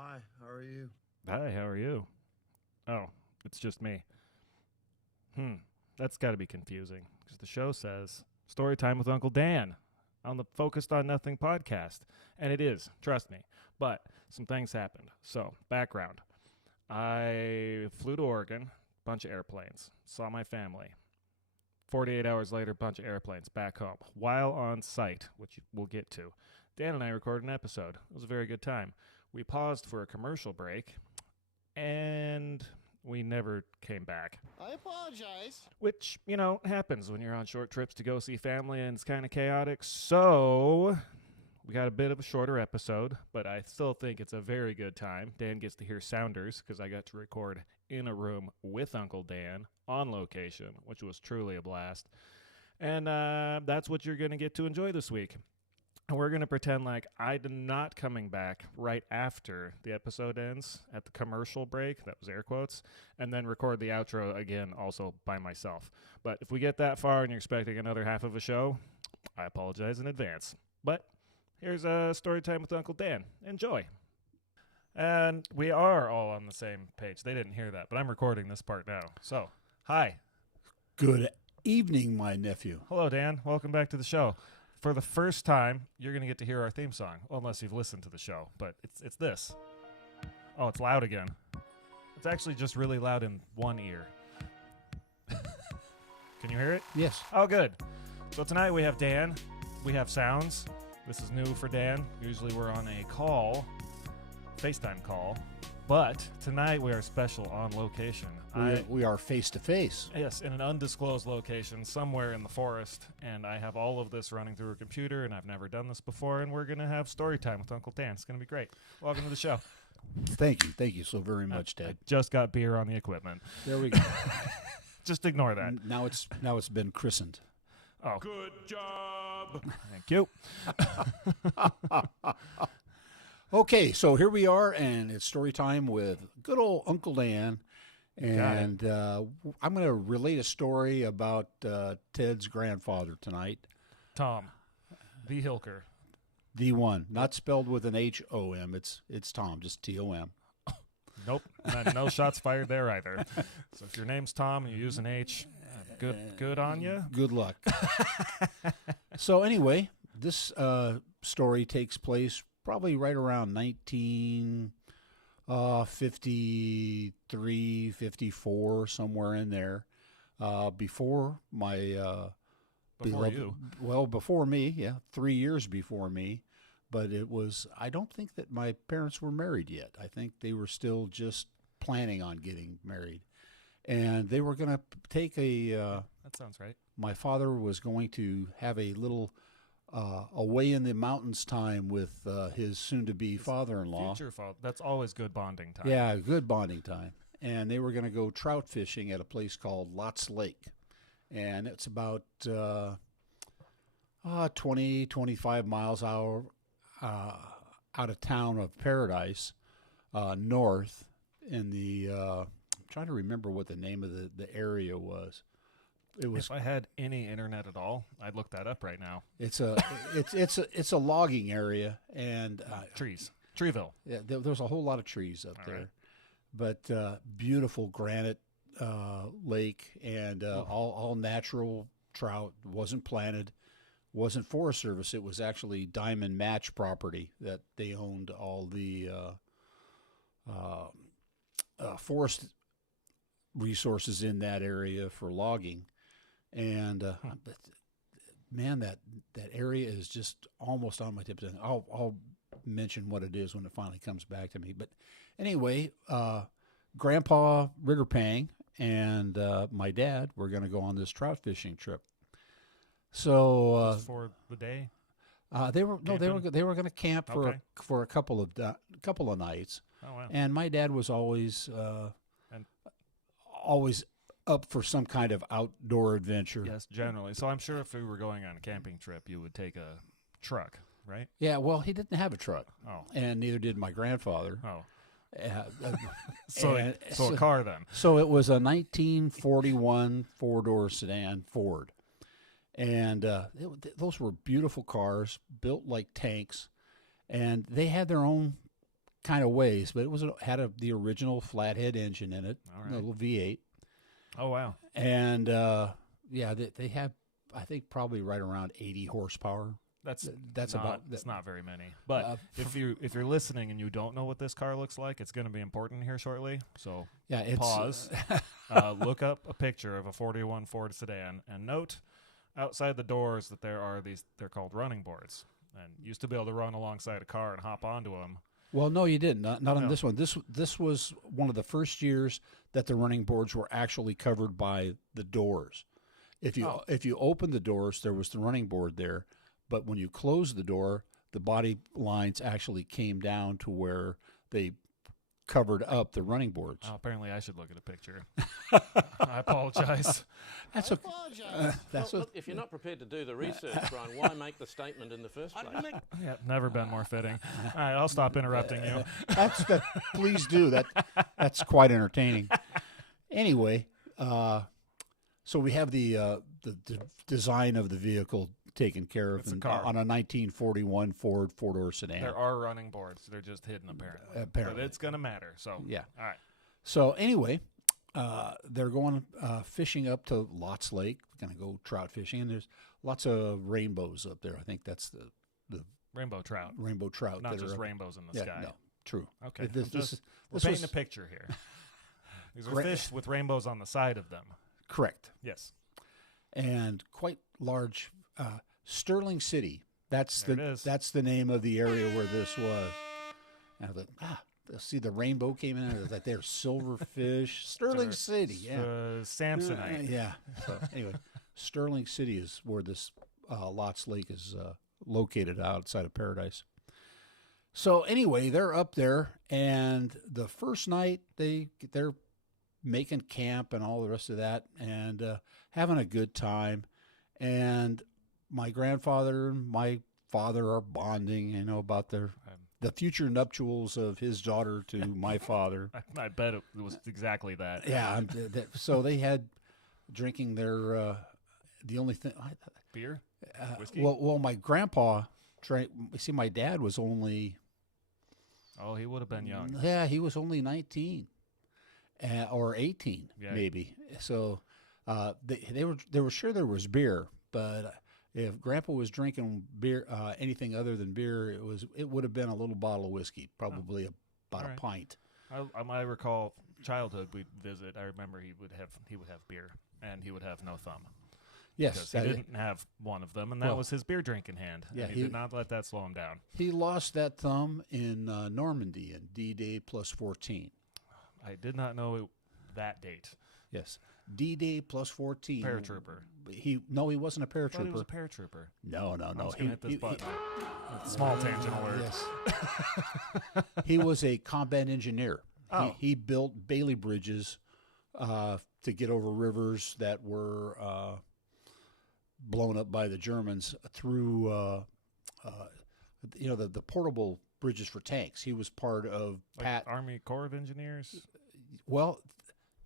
Hi, how are you? Hi, how are you? Oh, it's just me. That's got to be confusing because the show says story time with Uncle Dan on the Focused on Nothing podcast. And it is, trust me. But some things happened. So, background. I flew to Oregon, bunch of airplanes, saw my family. 48 hours later, bunch of airplanes back home. While on site, which we'll get to, Dan and I recorded an episode. It was a very good time. We paused for a commercial break, and we never came back. I apologize. Which, happens when you're on short trips to go see family and it's kind of chaotic. So, we got a bit of a shorter episode, but I still think it's a very good time. Dan gets to hear sounders because I got to record in a room with Uncle Dan on location, which was truly a blast. And that's what you're going to get to enjoy this week. And we're going to pretend like I'm not coming back right after the episode ends at the commercial break, that was air quotes, and then record the outro again also by myself. But if we get that far and you're expecting another half of a show, I apologize in advance. But here's a story time with Uncle Dan. Enjoy. And we are all on the same page. They didn't hear that, but I'm recording this part now. So, hi. Good evening, my nephew. Hello, Dan. Welcome back to the show. For the first time, you're going to get to hear our theme song. Well, unless you've listened to the show, but it's this. Oh, it's loud again. It's actually just really loud in one ear. Can you hear it? Yes. Oh, good. So tonight we have Dan. We have sounds. This is new for Dan. Usually we're on a call, FaceTime call. But tonight we are special on location. We are face to face. Yes, in an undisclosed location somewhere in the forest, and I have all of this running through a computer, and I've never done this before, and we're going to have story time with Uncle Dan. It's going to be great. Welcome to the show. Thank you so very much, Dad. I just got beer on the equipment. There we go. Just ignore that. Now it's been christened. Oh, Good job. thank you. Okay, so here we are, and it's story time with good old Uncle Dan. And I'm going to relate a story about Ted's grandfather tonight. Tom, the Hilker. The one, not spelled with an H-O-M. It's Tom, just T-O-M. Nope, no shots fired there either. So if your name's Tom and you use an H, good on you. Good luck. So anyway, this story takes place probably right around 1953, 54, somewhere in there. Before my Before you. Well, before me, yeah, 3 years before me. But it was, I don't think that my parents were married yet. I think they were still just planning on getting married. And they were going to take That sounds right. my father was going to have a little away in the mountains time with his soon-to-be father-in-law. Future fault. That's always good bonding time. Yeah, good bonding time. And they were going to go trout fishing at a place called Lots Lake. And it's about 20, 25 miles out of town of Paradise, north in the, I'm trying to remember what the name of the area was. It was. If I had any internet at all, I'd look that up right now. It's a logging area, and Trees. Treeville. yeah, there's a whole lot of trees up All there, right. but beautiful granite lake, and all natural trout. Wasn't planted, wasn't Forest Service. It was actually Diamond Match property that they owned all the forest resources in that area for logging. And man, that area is just almost on my tip of the tongue. I'll mention what it is when it finally comes back to me. But anyway, Grandpa Ritterpang and my dad were going to go on this trout fishing trip. So Just for the day. they were Camping? going to camp Okay. for a couple of nights. Oh, wow. And my dad was always always up for some kind of outdoor adventure. Yes, generally. So I'm sure if we were going on a camping trip, you would take a truck, right? Yeah, well, he didn't have a truck, Oh. and neither did my grandfather. Oh. Uh, So, and so a car then. So it was a 1941 four-door sedan Ford. And those were beautiful cars, built like tanks. And they had their own kind of ways, but it had the original flathead engine in it, All a right. little V8, Oh wow. and yeah, they have I think probably right around 80 horsepower. That's About it's not very many. But if you're listening and you don't know what this car looks like, it's going to be important here shortly. So yeah, it's pause, look up a picture of a 41 Ford sedan, and note outside the doors that there are these. They're called running boards, and you used to be able to run alongside a car and hop onto them. Well, no, you didn't. Not on No. this one. This was one of the first years that the running boards were actually covered by the doors. If you opened the doors, there was the running board there, but when you closed the door, the body lines actually came down to where they covered up the running boards. Oh, apparently, I should look at a picture. I apologize. That's I okay. apologize. That's Look, if you're not prepared to do the research, Brian, why make the statement in the first place? Yeah, never been more fitting. All right, I'll stop interrupting you. Please do that. That's quite entertaining. Anyway, so we have the design of the vehicle taken care of It's a car. on a 1941 Ford four-door sedan. There are running boards. They're just hidden, apparently. Apparently. But it's going to matter. So, Yeah. All right. So anyway, they're going fishing up to Lots Lake. Going to go trout fishing, and there's lots of rainbows up there. I think that's the Rainbow trout. rainbow trout. Not that just are up. rainbows in the Yeah, sky. no, true. Okay. We're This painting was a picture here. These are Gra- fish with rainbows on the side of them. correct, Yes. and quite large. Sterling City. That's There it is. that's the name of the area where this was. And I thought, see the rainbow came in. I was like, there's silverfish. Sterling City. Yeah. Samsonite. Yeah. So anyway, Sterling City is where this Lots Lake is located outside of Paradise. So anyway, they're up there, and the first night they're making camp and all the rest of that, and having a good time. And my grandfather and my father are bonding, about the future nuptials of his daughter to my father. I bet it was exactly that. Yeah. So they had drinking their the only thing. Beer? Whiskey? Well, my grandpa drank. See, my dad was only. Oh, he would have been young. Yeah, he was only 19 or 18, Yeah. maybe. So they were sure there was beer, but if Grandpa was drinking beer, anything other than beer, it would have been a little bottle of whiskey, probably about All right. a pint. I recall childhood we'd visit. I remember he would have beer and he would have no thumb. Yes, Because he didn't have one of them, and that Well, was his beer drinking hand. yeah, and he did not let that slow him down. he lost that thumb in Normandy in D-Day plus 14. I did not know that date. Yes, D-Day plus 14. Paratrooper. He wasn't a I thought he was paratrooper. a paratrooper. No. I'm just gonna hit this button. Small tangent alert. Yes. He was a combat engineer. Oh. He built Bailey bridges to get over rivers that were blown up by the Germans through, the portable bridges for tanks. He was part of Like Army Corps of Engineers. Well,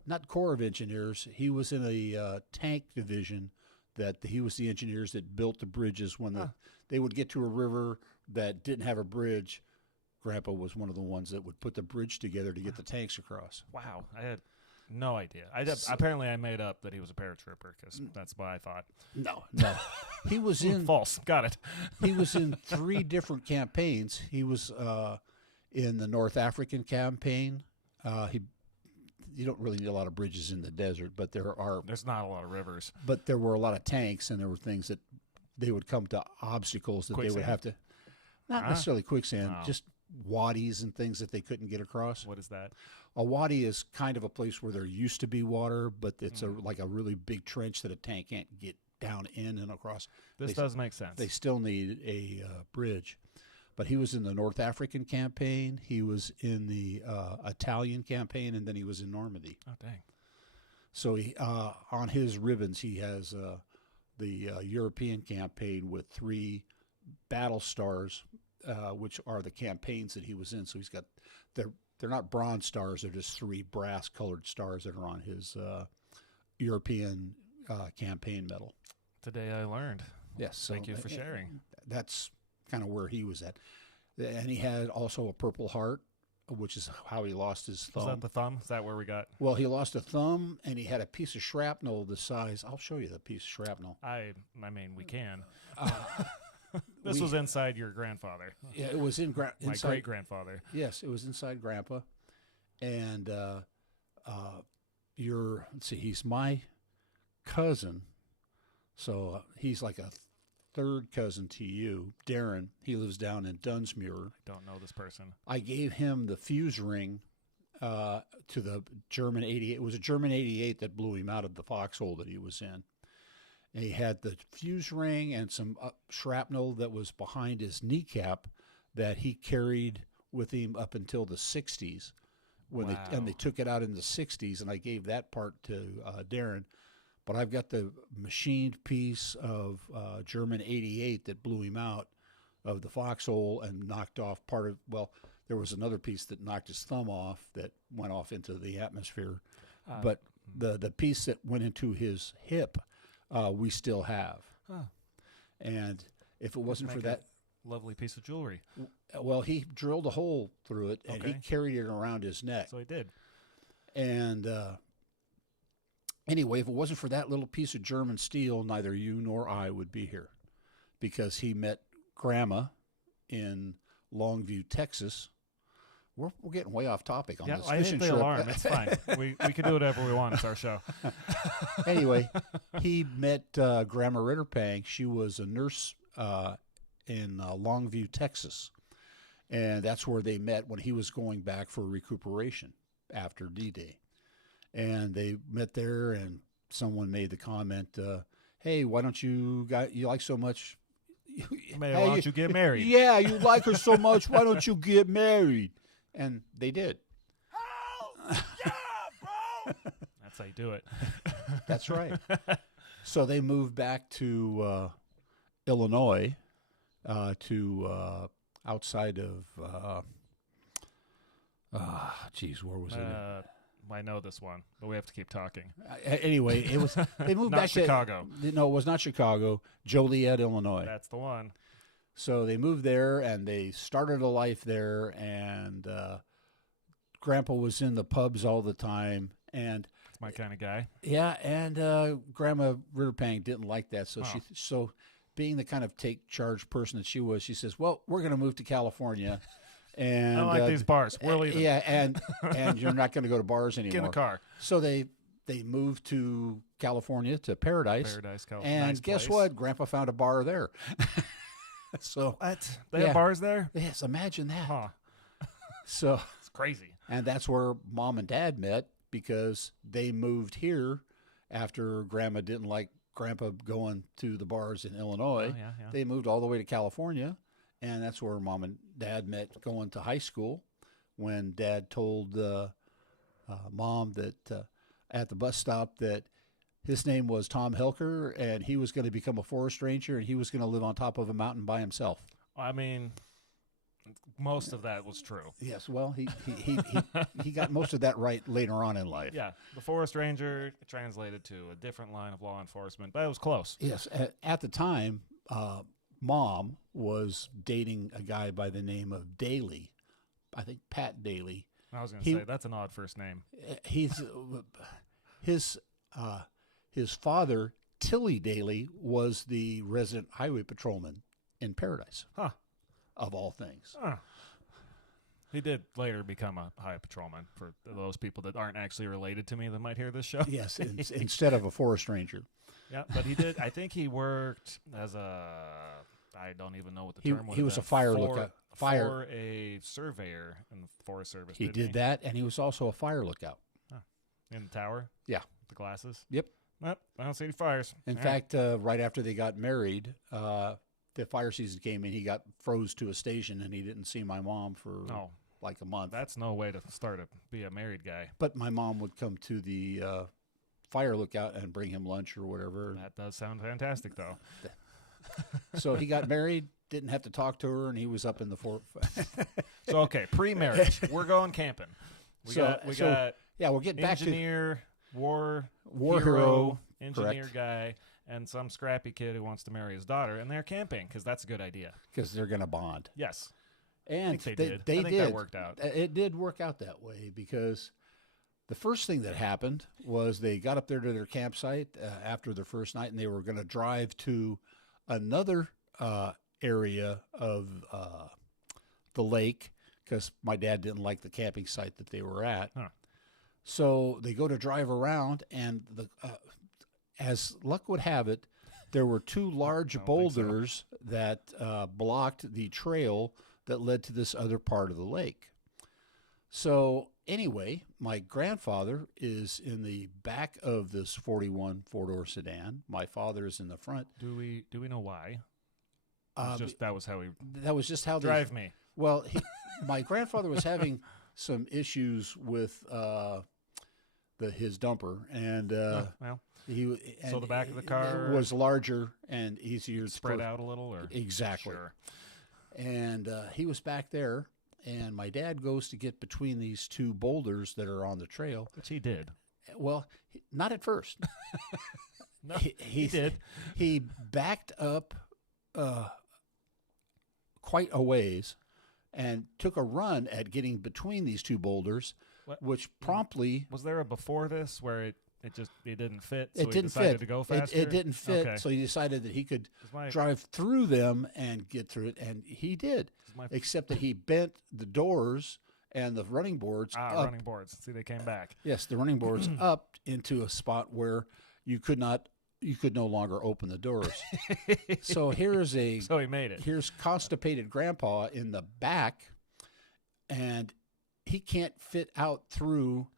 not Corps of Engineers. He was in a tank division that he was the engineers that built the bridges when they would get to a river that didn't have a bridge. Grandpa was one of the ones that would put the bridge together to get the tanks across. Wow, I had no idea. Apparently, I made up that he was a paratrooper because that's what I thought. No. He was in False. Got it. He was in 3 different campaigns. He was in the North African campaign. You don't really need a lot of bridges in the desert, but There's not a lot of rivers. But there were a lot of tanks, and there were things that they would come to obstacles that they would have to, not necessarily quicksand, just wadis and things that they couldn't get across. What is that? A wadi is kind of a place where there used to be water, but it's like a really big trench that a tank can't get down in and across. This does make sense. They still need a bridge. But he was in the North African campaign, he was in the Italian campaign, and then he was in Normandy. Oh, dang. So on his ribbons, he has the European campaign with 3 battle stars, which are the campaigns that he was in. So he's got, they're not bronze stars, they're just 3 brass-colored stars that are on his European campaign medal. Today I learned. Yes. So Thank you for sharing. That's kind of where he was at. And he had also a Purple Heart which is how he lost his Was thumb. that the thumb? Is that where we got? Well, he lost a thumb, and he had a piece of shrapnel the size. I'll show you the piece of shrapnel. I mean, we can. Uh, This we- was inside your grandfather. Yeah, it was in My inside. great grandfather. Yes, it was inside Grandpa, and let's see, he's my cousin, so he's like a third cousin to you, Darren. He lives down in Dunsmuir. Don't know this person. I gave him the fuse ring to the German 88. It was a German 88 that blew him out of the foxhole that he was in. And he had the fuse ring and some shrapnel that was behind his kneecap that he carried with him up until the 60s. Wow. They took it out in the 60s, and I gave that part to Darren. But I've got the machined piece of German 88 that blew him out of the foxhole and knocked off part of, well, there was another piece that knocked his thumb off that went off into the atmosphere. But the piece that went into his hip, we still have. Huh. And if it wasn't for Make that, a lovely piece of jewelry. well, he drilled a hole through it, and he Okay. carried it around his neck. So he did. And anyway, if it wasn't for that little piece of German steel, neither you nor I would be here, because he met Grandma in Longview, Texas. We're getting way off topic on Yeah, this I fishing hit the trip. alarm. It's fine. We can do whatever we want. It's our show. Anyway, he met Grandma Ritterpang. She was a nurse in Longview, Texas. And that's where they met when he was going back for recuperation after D-Day. And they met there, and someone made the comment, hey, why don't you like so much? Why don't you get married? Yeah, you like her so much. Why don't you get married? And they did. Yeah, bro. That's how you do it. That's right. So they moved back to Illinois, to outside of, geez, where was it? I know this one, but we have to keep talking. Anyway, it was they moved Not back Chicago. to no, it was not Chicago. Joliet, Illinois. That's the one. So they moved there, and they started a life there. And Grandpa was in the pubs all the time, and That's my kind of guy. yeah, and Grandma Ritterpang didn't like that. So Oh. so being the kind of take charge person that she was, she says, "Well, we're going to move to California." And I don't like these bars. We're leaving. yeah, and you're not going to go to bars anymore. Get in the car. So they moved to California, to Paradise. Paradise, California. And Nice guess place. what? Grandpa found a bar there. So What? They Yeah. have bars there? yes, imagine that. Huh. So It's crazy. and that's where Mom and Dad met, because they moved here after Grandma didn't like Grandpa going to the bars in Illinois. Oh, yeah. They moved all the way to California, and that's where Mom and Dad met going to high school, when Dad told Mom that at the bus stop that his name was Tom Helker, and he was going to become a forest ranger, and he was going to live on top of a mountain by himself. I mean, most of that was true. Yes, well, he got most of that right later on in life. Yeah. The forest ranger translated to a different line of law enforcement, but it was close. Yes, at the time, Mom was dating a guy by the name of Daly. I think Pat Daly. I was going He- to say, that's an odd first name. His father, Tilly Daly, was the resident highway patrolman in Paradise. Huh. Of all things. Huh. He did later become a highway patrolman, for those people that aren't actually related to me that might hear this show. Yes, instead of a forest ranger. Yeah, but he did. I think he worked as I don't even know what the term was. He was a fire lookout. For a surveyor in the Forest Service. He didn't did that, and he was also a fire lookout. in the tower. Yeah. With the glasses. Yep. Nope, I don't see any fires. In All right. fact, right after they got married, the fire season came in. He got froze to a station, and he didn't see my mom for Oh, like a month. that's no way to be a married guy. But my mom would come to the fire lookout and bring him lunch or whatever. That does sound fantastic, though. So he got married, didn't have to talk to her, and he was up in the fort. So okay, pre-marriage, we're going camping. We So- got so yeah, we're getting back to engineer, war hero, engineer correct. guy, and some scrappy kid who wants to marry his daughter, and they're camping because that's a good idea. because they're going to bond. Yes. And think they did. They I think did. that worked out. It did work out that way because the first thing that happened was they got up there to their campsite after their first night, and they were going to drive to another area of the lake because my dad didn't like the camping site that they were at. Huh. So they go to drive around, and as luck would have it, there were two large boulders that blocked the trail that led to this other part of the lake. So anyway, my grandfather is in the back of this 41 four-door sedan. My father is in the front. Do we know why? That was how we That was just how they drive me. Well, my grandfather was having some issues with his dumper, and Well, so the back of the car was larger and easier spread out a little, or exactly. Sure. And he was back there, and my dad goes to get between these two boulders that are on the trail. Which he did. Well, not at first. No, he did. He backed up quite a ways and took a run at getting between these two boulders, which promptly... Was there a before this where it didn't fit, so it he didn't decided fit. to go faster? It didn't fit, Okay. so he decided that he could 'Cause my- drive through them and get through it, and he did, except that he bent the doors and the running boards up. running boards. See, they came back. Yes, the running boards up into a spot where you could no longer open the doors. So So he made it. Here's constipated grandpa in the back, and he can't fit out through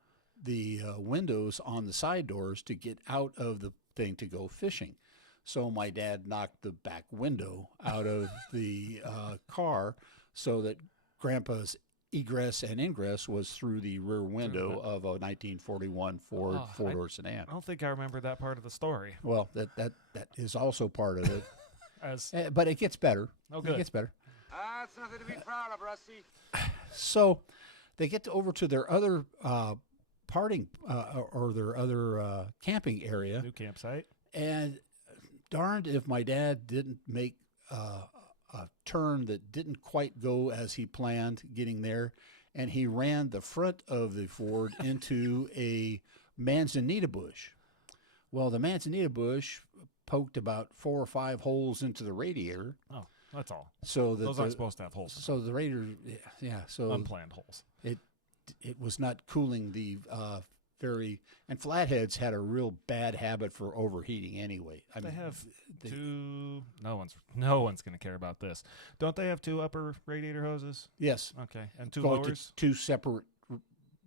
the windows on the side doors to get out of the thing to go fishing. So my dad knocked the back window out of the car so that grandpa's egress and ingress was through the rear window of a 1941 Ford four-door sedan. I don't think I remember that part of the story. Well, that is also part of it. But it gets better. Oh, good. It gets better. It's nothing to be proud of, Rusty. So they get over to their other parting or their other camping area. New campsite. And darned if my dad didn't make a turn that didn't quite go as he planned getting there. And he ran the front of the Ford into a manzanita bush. Well, the manzanita bush poked about 4 or 5 holes into the radiator. Oh, that's all. So those aren't supposed to have holes. So the radiator, so unplanned holes. It was not cooling the and flatheads had a real bad habit for overheating anyway. They have two. No one's going to care about this. Don't they have 2 upper radiator hoses? Yes. Okay, and 2 going lowers. To 2 separate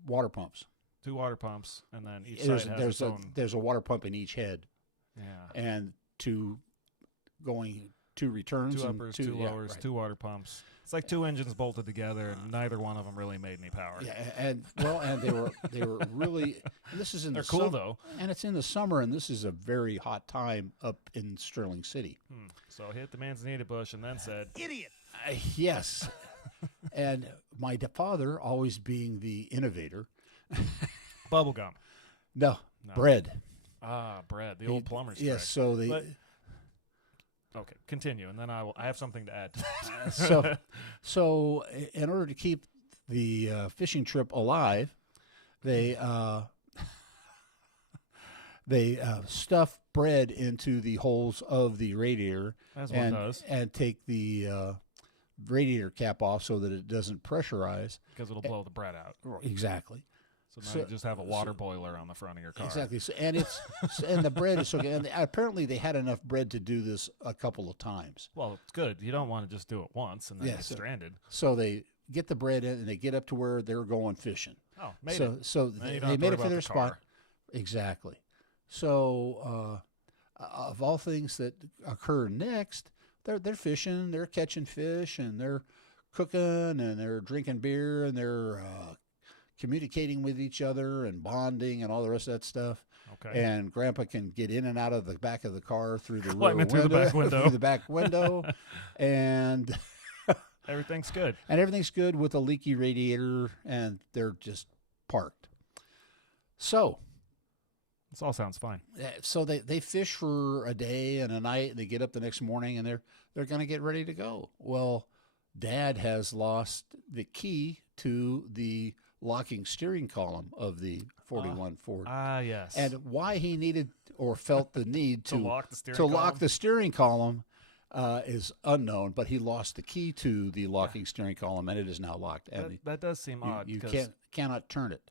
water pumps. 2 water pumps, and then each side has its own. There's a water pump in each head. Yeah. And 2 returns. 2 and uppers, 2 lowers, right. 2 water pumps. It's like 2 engines bolted together, and neither one of them really made any power. Yeah, and they were really. And this is in They're the cool summer, though, and it's in the summer, and this is a very hot time up in Sterling City. So I hit the manzanita bush and then said, Idiot. Yes, and my father, always being the innovator, "Bubblegum." no, bread. Ah, bread. The old plumber's Yes, trick. so they. Okay, continue, and then I have something to add. So in order to keep the fishing trip alive, they stuff bread into the holes of the radiator, As one does, and take the radiator cap off so that it doesn't pressurize. because it'll blow the bread out. Exactly. So now you just have a water boiler on the front of your car. Exactly. So, and the bread is so good. And apparently they had enough bread to do this a couple of times. Well, it's good. You don't want to just do it once and then get so- stranded. So they get the bread in and they get up to where they're going fishing. Oh, made it. So Then you they don't have to made worry it for about their the spot. car. Exactly. So of all things that occur next, they're fishing, they're catching fish, and they're cooking, and they're drinking beer, and they're communicating with each other and bonding and all the rest of that stuff. Okay. And Grandpa can get in and out of the back of the car through the Climb rear in through the back window. through the back window, and Everything's good. everything's good with a leaky radiator, and they're just parked. So This all sounds fine. they fish for a day and a night, and they get up the next morning, and they're going to get ready to go. Well, Dad has lost the key to the locking steering column of the 41 Ford. Yes. And why he needed or felt the need to lock the steering to column? lock the steering column is unknown, but he lost the key to the locking steering column, and it is now locked. And That does seem odd. you because cannot turn it.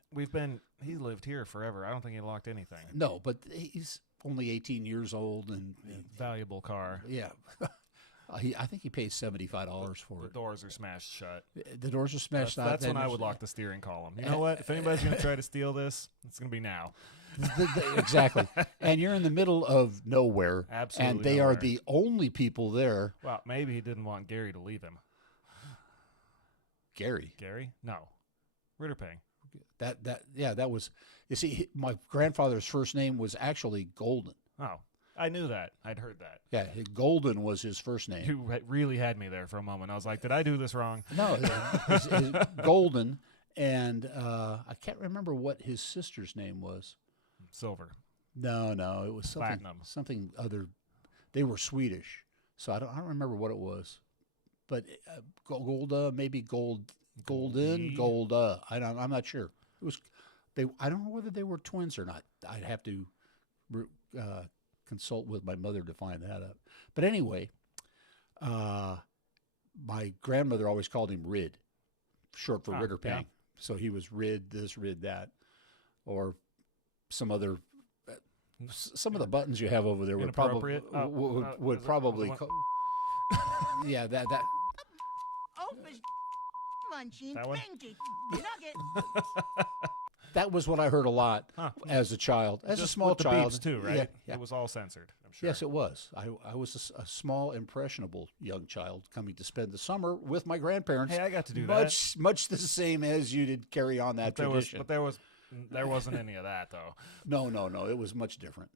He lived here forever. I don't think he locked anything. No, but he's only 18 years old, and Valuable car. yeah. I think he paid $75 for The it. doors are smashed shut. The doors are smashed out. That's when I would lock the steering column. You know what? If anybody's going to try to steal this, it's going to be now. Exactly. And you're in the middle of nowhere. Absolutely And they nowhere. are the only people there. Well, maybe he didn't want Gary to leave him. Gary. Gary? No. Ritterpang. That was, you see, my grandfather's first name was actually Golden. Oh, I knew that. I'd heard that. Yeah, Golden was his first name. You really had me there for a moment. I was like, did I do this wrong? No, his Golden, and I can't remember what his sister's name was. Silver. No, it was something, Platinum. something other. They were Swedish, so I don't remember what it was. But Golda, maybe Golden, Golda. I'm not sure. It was I don't know whether they were twins or not. I'd have to consult with my mother to find that out. But anyway, my grandmother always called him Rid, short for Ritterpang. Yeah. So he was Rid this, Rid that, or some other. Some of the buttons you have over there would probably Inappropriate? would probably. Yeah, that. Open munching That one? Twinkie Nugget. That was what I heard a lot Huh. as a child, as a Just small with the child beeps too, right? Yeah. It was all censored, I'm sure. Yes, it was. I was a small, impressionable young child coming to spend the summer with my grandparents. Hey, I got to do much the same as you did carry on that tradition. There wasn't any of that, though. No, it was much different.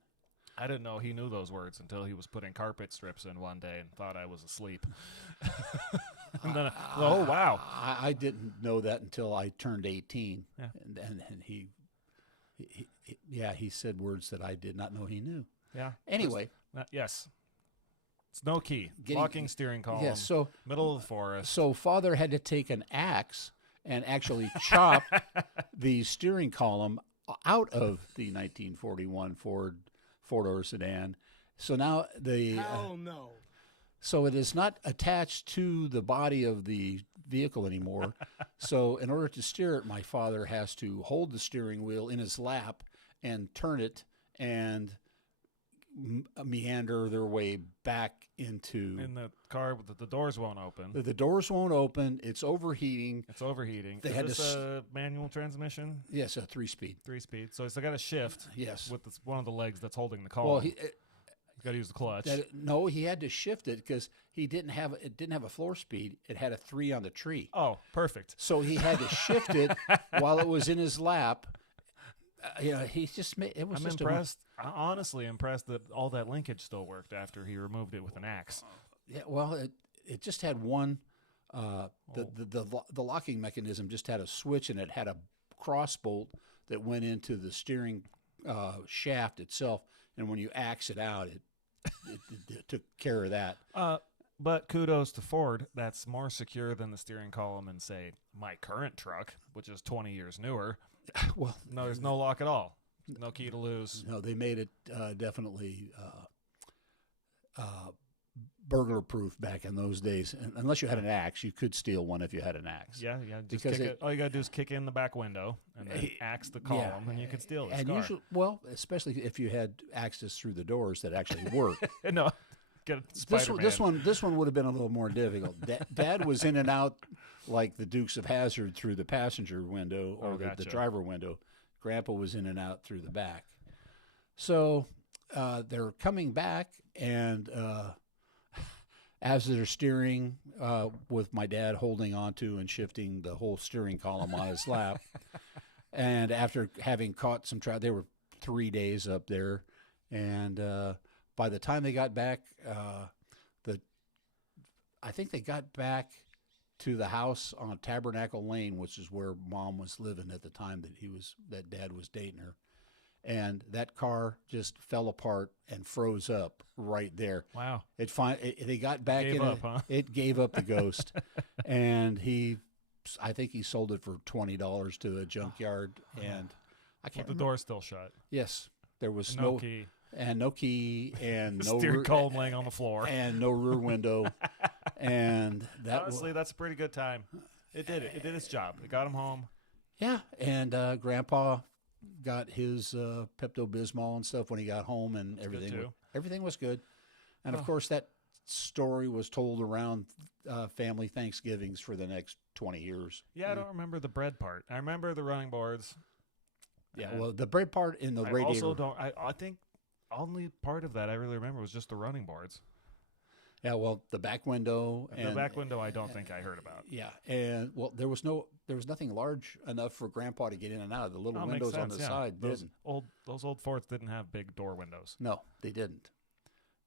I didn't know he knew those words until he was putting carpet strips in one day and thought I was asleep. And then, oh, wow. I didn't know that until I turned 18, Yeah. and he said words that I did not know he knew. Yeah. Anyway, Yes. It's no key. Locking steering column. yes, so middle of the forest. So Father had to take an axe and actually chop the steering column out of the 1941 Ford four-door sedan. So now no. so it is not attached to the body of the vehicle anymore. So in order to steer it, my father has to hold the steering wheel in his lap and turn it and meander their way back into in the car, the doors won't open. the doors won't open. It's overheating. It's overheating. They Is had this to a manual transmission? Yes, a 3-speed. 3-speed. So it's got a shift. Yes. With one of the legs that's holding the column. Well, You got to use the clutch. no, he had to shift it because it didn't have a floor speed. It had a 3 on the tree. Oh, perfect. So he had to shift it while it was in his lap. He just made it was I'm just impressed. I'm honestly impressed that all that linkage still worked after he removed it with an axe. Yeah, well, it just had one. The locking mechanism just had a switch, and it had a cross bolt that went into the steering shaft itself. And when you axe it out, it took care of that. But kudos to Ford. That's more secure than the steering column in, say, my current truck, which is 20 years newer. Well, No, there's no lock at all. No key to lose. no, they made it definitely burglar proof back in those days. And unless you had an axe, you could steal one if you had an axe. Yeah. Just Because kick it. All you got to do is kick in the back window and then axe the column, and you can steal this And car. usually, well, especially if you had access through the doors that actually work. No, get a Spider-Man. This one would have been a little more difficult. Dad was in and out like the Dukes of Hazzard through the passenger window or the Gotcha. driver window. Grandpa was in and out through the back. So they're coming back, and as they're steering, with my dad holding onto and shifting the whole steering column on his lap, and after having caught some trout, they were 3 days up there, and by the time they got back, I think they got back to the house on Tabernacle Lane, which is where Mom was living at the time that Dad was dating her, and that car just fell apart and froze up right there. Wow. They got back Gave in up, it. huh? It gave up the ghost, and I think he sold it for $20 to a junkyard, and I With can't the remember. door still shut. Yes, there was No key. no key, and no Steering rear, column laying on the floor. and no rear window, and that Honestly, that's a pretty good time. It did it. It did its job. It got him home. yeah. And Grandpa got his Pepto-Bismol and stuff when he got home, and everything. too. Everything was good, and Oh. of course that story was told around family Thanksgivings for the next 20 years. Yeah, I don't remember the bread part. I remember the running boards. Yeah, And well, the bread part in the I radiator. also don't. I think only part of that I really remember was just the running boards. Yeah, well, the back window The and back window, I don't think I heard about. yeah, and well, there was nothing large enough for Grandpa to get in and out. The little Oh, makes windows on sense, the yeah. side Those didn't. old Fords didn't have big door windows. No, they didn't.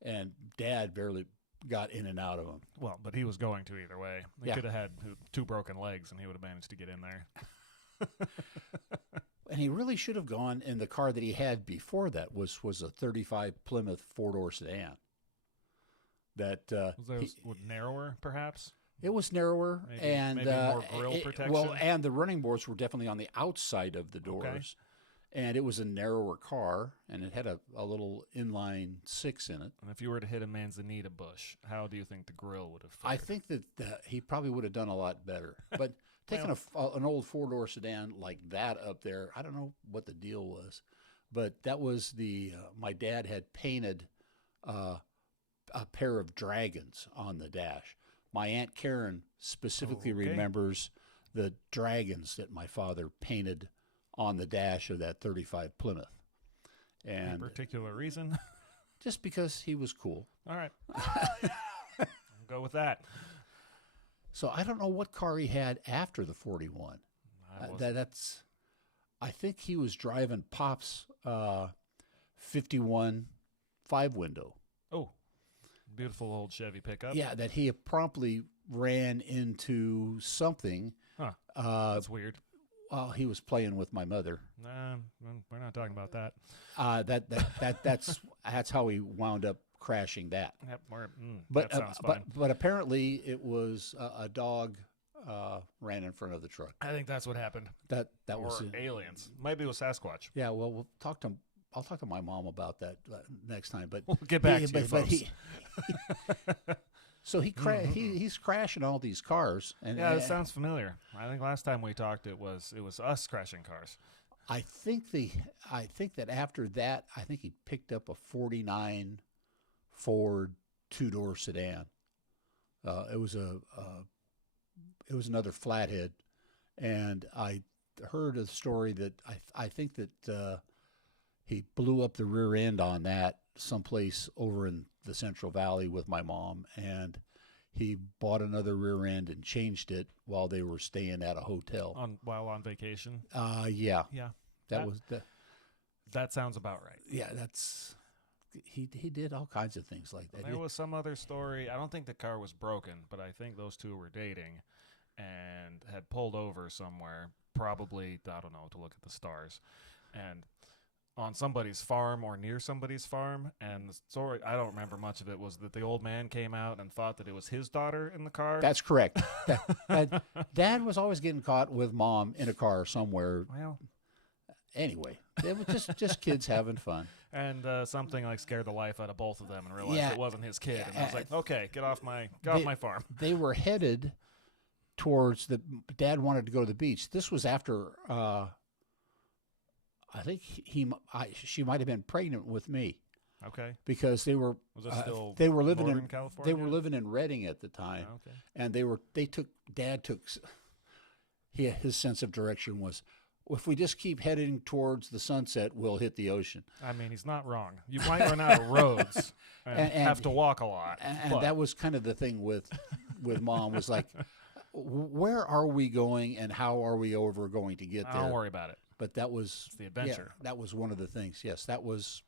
And Dad barely got in and out of them. Well, but he was going to either way. He Yeah. could have had 2 broken legs, and he would have managed to get in there. And he really should have gone in the car that he had before that was a 35 Plymouth 4-door sedan. That Was those narrower, perhaps? it was narrower and maybe more grille protection? Well, and the running boards were definitely on the outside of the doors. Okay. And it was a narrower car, and it had a little inline 6 in it. And if you were to hit a manzanita bush, how do you think the grill would have fared? I think that he probably would have done a lot better. But taking an old 4-door sedan like that up there, I don't know what the deal was. But that was my dad had painted a pair of dragons on the dash. My Aunt Karen specifically Oh, okay. remembers the dragons that my father painted on the dash of that 35 Plymouth. Any And particular reason? just because he was cool. All right. I'll go with that. So I don't know what car he had after the 41. I wasn't- I think he was driving Pop's 51 5-window. Oh, beautiful old Chevy pickup. Yeah, that he promptly ran into something. Huh. That's weird. While he was playing with my mother. Nah, we're not talking about that. That's how he wound up crashing that. Yep, But that sounds fine. but apparently it was a dog ran in front of the truck. I think that's what happened. That Or was it. aliens. Maybe it was Sasquatch. Yeah. Well, I'll talk to my mom about that next time. But We'll get back to you, folks. So he's crashing all these cars, and Yeah, it sounds familiar. I think last time we talked, it was us crashing cars. I think that after that, I think he picked up a 49 Ford 2-door sedan. It was another flathead, and I heard a story that I think that he blew up the rear end on that someplace over in the Central Valley with my mom, and he bought another rear end and changed it while they were staying at a hotel. While on vacation. Yeah, Yeah, that was the. that sounds about right. Yeah, that's he did all kinds of things like that. There was some other story. I don't think the car was broken, but I think those two were dating and had pulled over somewhere, probably, I don't know, to look at the stars, and on somebody's farm or near somebody's farm. And the story, I don't remember much of it, was that the old man came out and thought that it was his daughter in the car. That's correct. Dad was always getting caught with Mom in a car somewhere. Well, Anyway, it was just kids having fun. and something like scared the life out of both of them and realized Yeah. it wasn't his kid. And I was like, okay, get off my farm. They were headed towards Dad wanted to go to the beach. This was after I think she might have been pregnant with me Okay. because they were Was it still they were living Northern in California? They were living in Redding at the time, Oh, okay. and Dad took his sense of direction was, if we just keep heading towards the sunset, we'll hit the ocean. I mean, he's not wrong. You might run out of roads and, And- have to walk a lot. And but that was kind of the thing with Mom was like, where are we going and how are we ever going to get there? don't worry about it. But that was It's the adventure. Yeah, that was one of the things. Yes, that was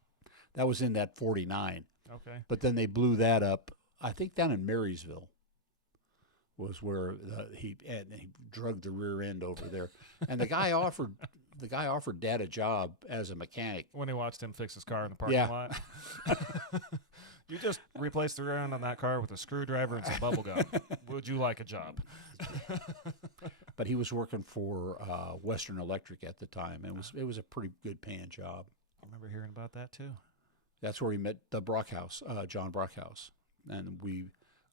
in that 49. Okay. But then they blew that up. I think down in Marysville was where he drugged the rear end over there, and the guy the guy offered Dad a job as a mechanic. When he watched him fix his car in the parking Yeah. lot. You just replaced the rear end on that car with a screwdriver and some bubble gum. Would you like a job? But he was working for Western Electric at the time, and it was a pretty good paying job. I remember hearing about that too. That's where he met the Brockhouse, John Brockhouse, and we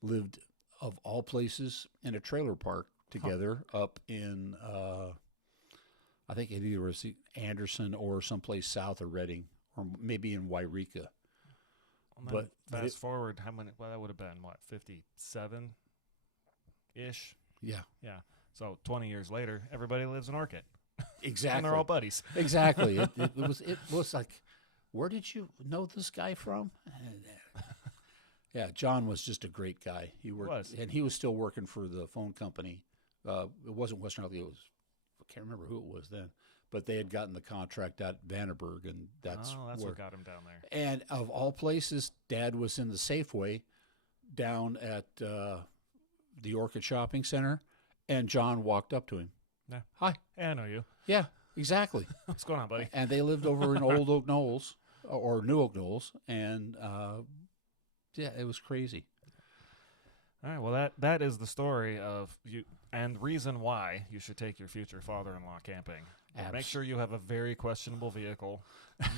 lived, of all places, in a trailer park together up in I think it either was Anderson or someplace south of Reading, or maybe in Wairika. But But fast it- forward, how many? Well, that would have been what, 57 ish. Yeah, Yeah. So 20 years later, everybody lives in Orchid, exactly. and they're all buddies. Exactly. It was like, where did you know this guy from? Yeah, John was just a great guy. He worked, and he was still working for the phone company. It wasn't Western Electric. It was, I can't remember who it was then, but they had gotten the contract at Vandenberg, and that's where. what got him down there. And of all places, Dad was in the Safeway down at the Orchid Shopping Center, and John walked up to him. Yeah. Hi. Hey, I know you. Yeah, exactly. What's going on, buddy? And they lived over in Old Oak Knolls or New Oak Knolls, and yeah, it was crazy. All right. Well, that is the story of you, and reason why you should take your future father-in-law camping. Make sure you have a very questionable vehicle,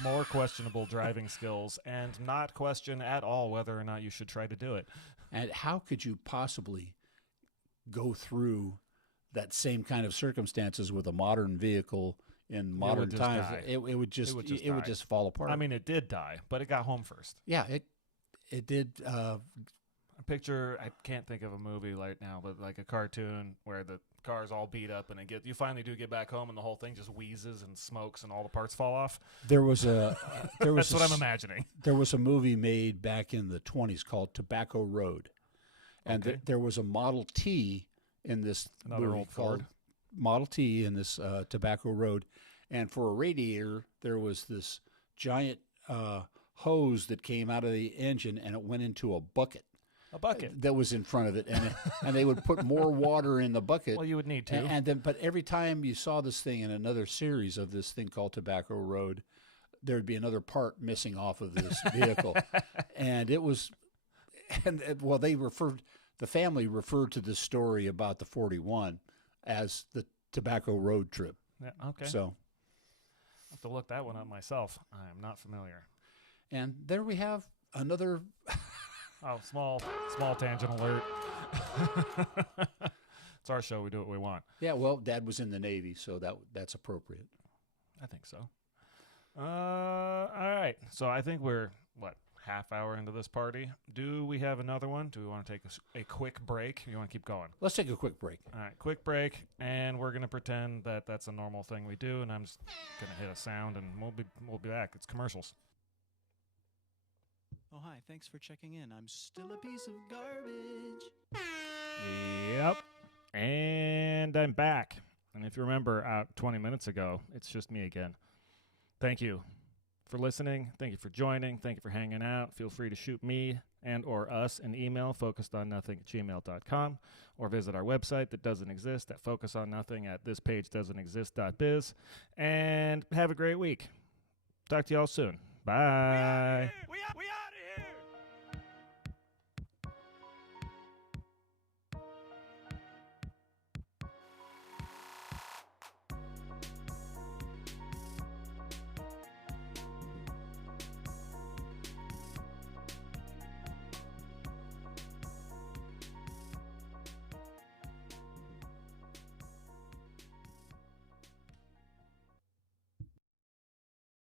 more questionable driving skills, and not question at all whether or not you should try to do it. And how could you possibly go through that same kind of circumstances with a modern vehicle in modern just times? die. It would just It would just die. fall apart. I mean, it did die, but it got home first. yeah, it did. A picture, I can't think of a movie right now, but like a cartoon where the car's all beat up and you finally do get back home and the whole thing just wheezes and smokes and all the parts fall off. There was a That's what I'm imagining. There was a movie made back in the 1920s called Tobacco Road, and Okay. there was a Model T in this Another movie old called Ford. Model T in this Tobacco Road, and for a radiator there was this giant hose that came out of the engine, and it went into a bucket. A bucket. That was in front of it, and they would put more water in the bucket. Well, you would need to. And then, but every time you saw this thing in another series of this thing called Tobacco Road, there'd be another part missing off of this vehicle, and it was, well, the family referred to this story about the 41 as the Tobacco Road trip. Yeah, okay. So, I'll have to look that one up myself. I am not familiar. and there we have another. Oh, small tangent alert. It's our show. We do what we want. Yeah, well, Dad was in the Navy, so that's appropriate. I think so. All right. So I think we're, half hour into this party. Do we have another one? Do we want to take a quick break? Or you want to keep going? Let's take a quick break. All right, quick break, and we're gonna pretend that that's a normal thing we do, and I'm just gonna hit a sound, and we'll be back. It's commercials. Oh, hi. Thanks for checking in. I'm still a piece of garbage. Yep. And I'm back. And if you remember 20 minutes ago, it's just me again. Thank you for listening. Thank you for joining. Thank you for hanging out. Feel free to shoot me and or us an email, focusedonnothing@gmail.com, or visit our website that doesn't exist at focusonnothing@thispagedoesn'texist.biz. And have a great week. Talk to y'all soon. Bye. We are